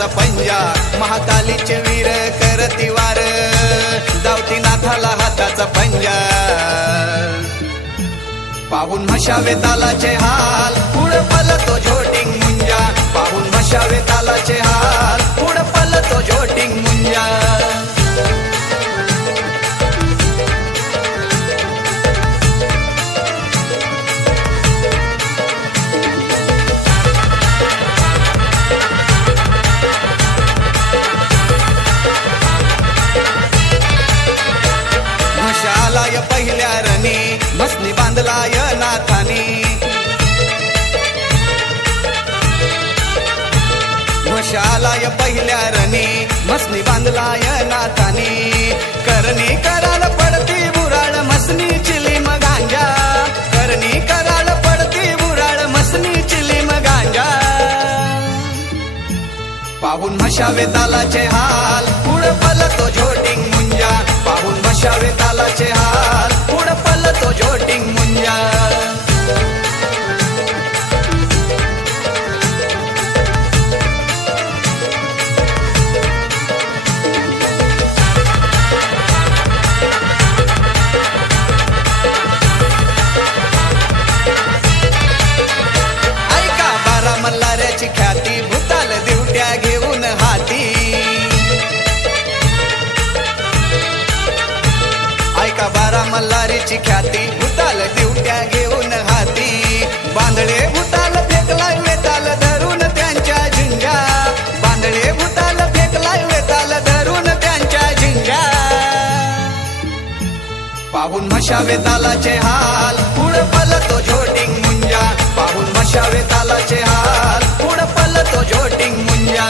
हाताचा पंजा, महाकालीचे वीर करती वार, धावती नाथाला हाताचा पंजा। पाहून म्हशावे तालाचे हाल, पुढं पळतो झोटिंग मुंजा, पाहून म्हशावे तालाचे हाल, पुढं पळतो झोटिंग मुंजा। म्हशालाय पहिल्या रणी, म्हसनी बांधलाय नाथानी, म्हशालाय पहिल्या रणी, म्हसनी बांधलाय नाथानी, करणी कराल पडती बुराळ, म्हसनी चिलीम गांजा, करणी कराल पडती बुराळ, म्हसनी चिलीम गांजा। पाहून म्हशावे तालाचे हाल, पुढं पळतो झोटिंग मुंजा, पाहून म्हशावे तालाचे हाल, पुढं पळतो झोटिंग मुंजा। ऐका बारा मल्हाऱ्याची ख्याती, भूताल दिवट्या घेऊन हाती, ऐका बारा मल्हारीची ख्याती, भूताल दिवट्या घेऊन हाती, बांधळे भूताल फेकलाय वेताल धरून त्यांच्या झिंजा, बांधळे भूताल फेकलाय वेताल धरून त्यांच्या झिंजा। पाहून म्हशावे तालाचे हाल, पुढं पळतो झोटिंग मुंजा, पाहून म्हशावे तालाचे हाल, पुढं पळतो झोटिंग मुंजा।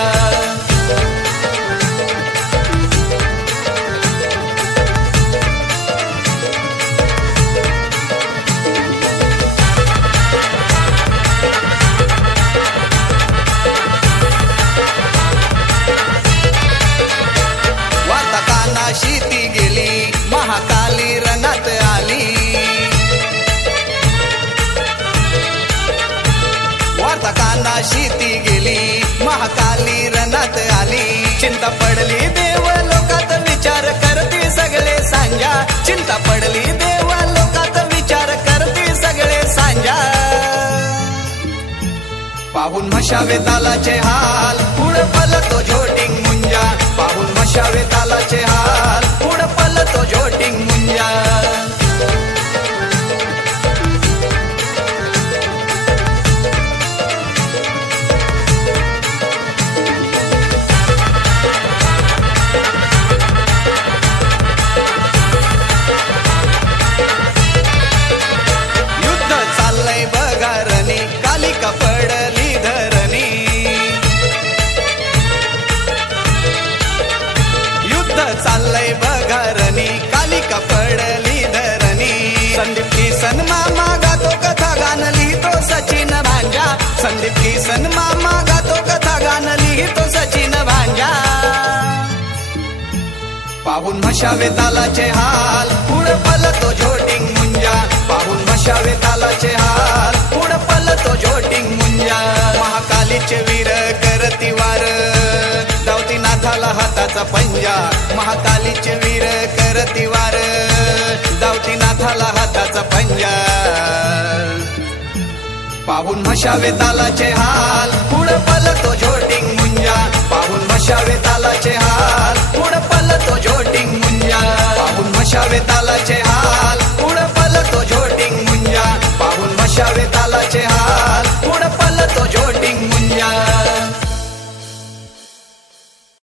वार्ता कानाशी ती गेली, महाकाली रणात आली, वार्ता कानाशी ती गेली, महाकाली रणात आली, चिंता पडली देव लोकात विचार करती सगळे सांजा, चिंता पडली देव लोकात विचार करती सगळे सांजा। पाहून म्हशावे तालाचे हाल, पुढं पळतो झोटिंग मुंजा, पाहून म्हशावे तालाचे हाल, पुढं पळतो झोटिंग मुंजा। युद्ध चाललंय बघा रणी, कालिका पडली धरणी, युद्ध चाललंय बघा रणी, कालिका पडली धरणी, संदीप किसन मामा गातो कथा गान लिहितो सचिन भांजा, संदीप किसन मामा गातो कथा गान लिहितो सचिन भांजा। पाहून म्हशावे तालाचे हाल, पुढं पळतो झोटिंग मुंजा, पाहून म्हशावे तालाचे हाल, पुढं पळतो झोटिंग मुंजा। महाकालीचे वीर करती वार, धावती नाथाला हाताचा पंजा, महाकालीचे वीर करती वार, धावती नाथाला हाताचा पंजा। पाहून म्हशावे तालाचे हाल, पुढं पळतो झोटिंग मुंजा, पाहून म्हशावे तालाचे हाल, पुढं पळतो झोटिंग मुंजा, पाहून म्हशावे तालाचे